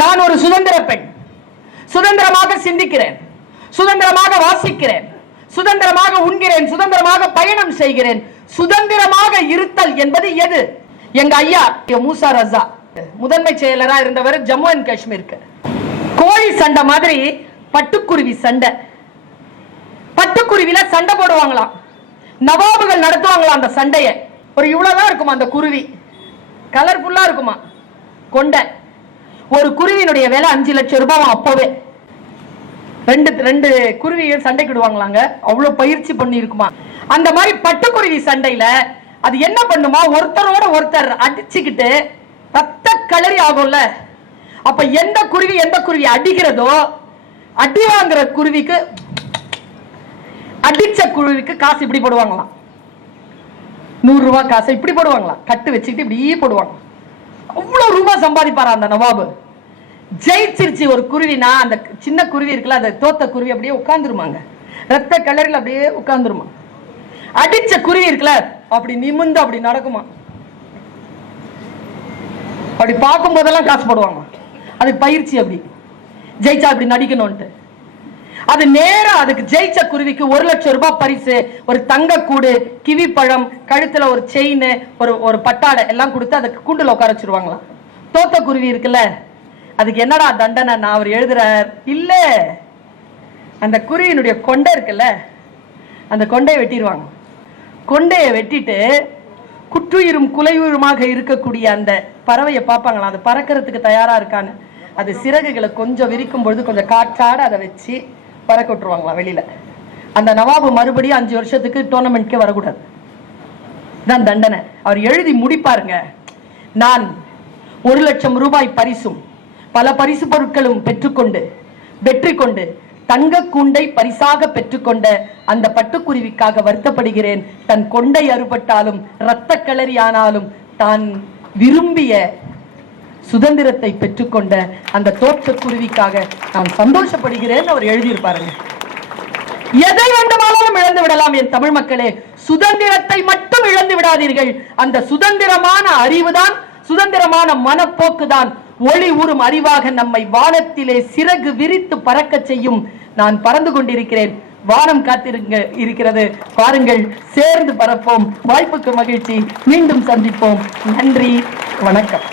நான் ஒரு சுதந்திர பெண், சுதந்திரமாக சிந்திக்கிறேன், சுதந்திரமாக வாசிக்கிறேன், சுதந்திரமாக உண்கிறேன், சுதந்திரமாக பயணம் செய்கிறேன். சுதந்திரமாக இருத்தல் என்பது எது? எங்க ஐயா மூசா ரஜா முதன்மை செயலரா இருந்தவர் ஜம்மு அண்ட் காஷ்மீருக்கு. கோழி சண்டை மாதிரி பட்டுக்குருவி சண்டை. பட்டுக்குருவில சண்டை போடுவாங்களாம், நவாபுகள் நடத்துவாங்களாம் அந்த சண்டைய. ஒரு இவ்வளவுதான் இருக்குமா அந்த குருவி, கலர்ஃபுல்லா இருக்குமா கொண்ட. ஒரு குருவினுடைய விலை 5 லட்சம் ரூபாய். அப்பவே ரெண்டு குருவியை சண்டைக்கு விடுவாங்களாங்க, அவ்வளவு பயிற்சி பண்ணி இருக்குமா. அந்த மாதிரி பட்டுக்குருவி சண்டையில அது என்ன பண்ணுமா, ஒருத்தரோட ஒருத்தர் அடிச்சுக்கிட்டு ரத்த களரி ஆகும்ல. அப்ப எந்த குருவி அடிக்கிறதோ, அடி வாங்குற குருவிக்கு, அடிச்ச குருவிக்கு காசு இப்படி போடுவாங்களாம், 100 ரூபாய் காசை இப்படி போடுவாங்களாம், கட்டு வச்சுக்கிட்டு இப்படி போடுவாங்க. அவ்வளவு ரூபாய் சம்பாதிப்பாரா அந்த நவாபு. ஜெயிச்சிருச்சு ஒரு குருவினா, அந்த சின்ன குருவி இருக்குல்ல, அந்த தோத்த குருவி அப்படியே உட்கார்ந்துருமாங்க, ரத்த கலரில் அப்படியே உட்கார்ந்துருமா. அடிச்ச குருவி இருக்குல்ல, அப்படி நிமிந்து அப்படி நடக்குமா. அப்படி பார்க்கும் போதெல்லாம் காசு போடுவாங்க. அதுக்கு பயிற்சி, அப்படி ஜெயிச்சா அப்படி நடிக்கணும்ட்டு. அது நேரா அதுக்கு ஜெயிச்ச குருவிக்கு 1 லட்சம் ரூபாய் பரிசு, ஒரு தங்க கூடு, கிவி பழம், கழுத்துல ஒரு செயின், ஒரு பட்டாடை எல்லாம் கொடுத்து அதுக்கு கூண்டுல உட்கார வச்சிருவாங்களாம். தோத்த குருவி இருக்குல்ல, அதுக்கு என்னடா தண்டனை நான் அவர் எழுதுறார் இல்ல, அந்த குருவியினுடைய கொண்டை இருக்குல்ல, அந்த கொண்டையை வெட்டிடுவாங்க. கொண்டையை வெட்டிட்டு குற்றுயிரும் குலையுயிருமாக இருக்கக்கூடிய அந்த பறவையை பார்ப்பாங்களா, அது பறக்கிறதுக்கு தயாரா இருக்கான்னு. அது சிறகுகளை கொஞ்சம் விரிக்கும் பொழுது கொஞ்சம் காற்றாட அதை வச்சு பறக்க விட்டுருவாங்களாம் வெளியில. அந்த நவாபு மறுபடியும் 5 வருஷத்துக்கு டோர்னமெண்ட்கே வரக்கூடாது. தான் தண்டனை. அவர் எழுதி முடிப்பாருங்க, நான் 1 லட்சம் ரூபாய் பரிசும் பல பரிசு பொருட்களும் பெற்றுக்கொண்டு வெற்றி கொண்டு தங்க கூண்டை பரிசாக பெற்றுக்கொண்ட அந்த பட்டுக்குருவிக்காக வருத்தப்படுகிறேன். தன் கொண்டை அறுபட்டாலும் இரத்த களரி ஆனாலும் தான் விரும்பிய சுதந்திரத்தை பெற்றுக்கொண்ட அந்த தோற்ற குருவிக்காக நான் சந்தோஷப்படுகிறேன் அவர் எழுதியிருப்பாருங்க. எதை வேண்டுமானாலும் இழந்து விடலாம் என் தமிழ் மக்களே, சுதந்திரத்தை மட்டும் இழந்து விடாதீர்கள். அந்த சுதந்திரமான அறிவுதான், சுதந்திரமான மனப்போக்கு தான் ஒளி ஊறும் அறிவாக நம்மை வானத்திலே சிறகு விரித்து பறக்க செய்யும். நான் பறந்து கொண்டிருக்கிறேன், வானம் காத்திருங்க இருக்கிறது, பாருங்கள், சேர்ந்து பறப்போம். வாய்ப்புக்கு மகிழ்ச்சி, மீண்டும் சந்திப்போம். நன்றி, வணக்கம்.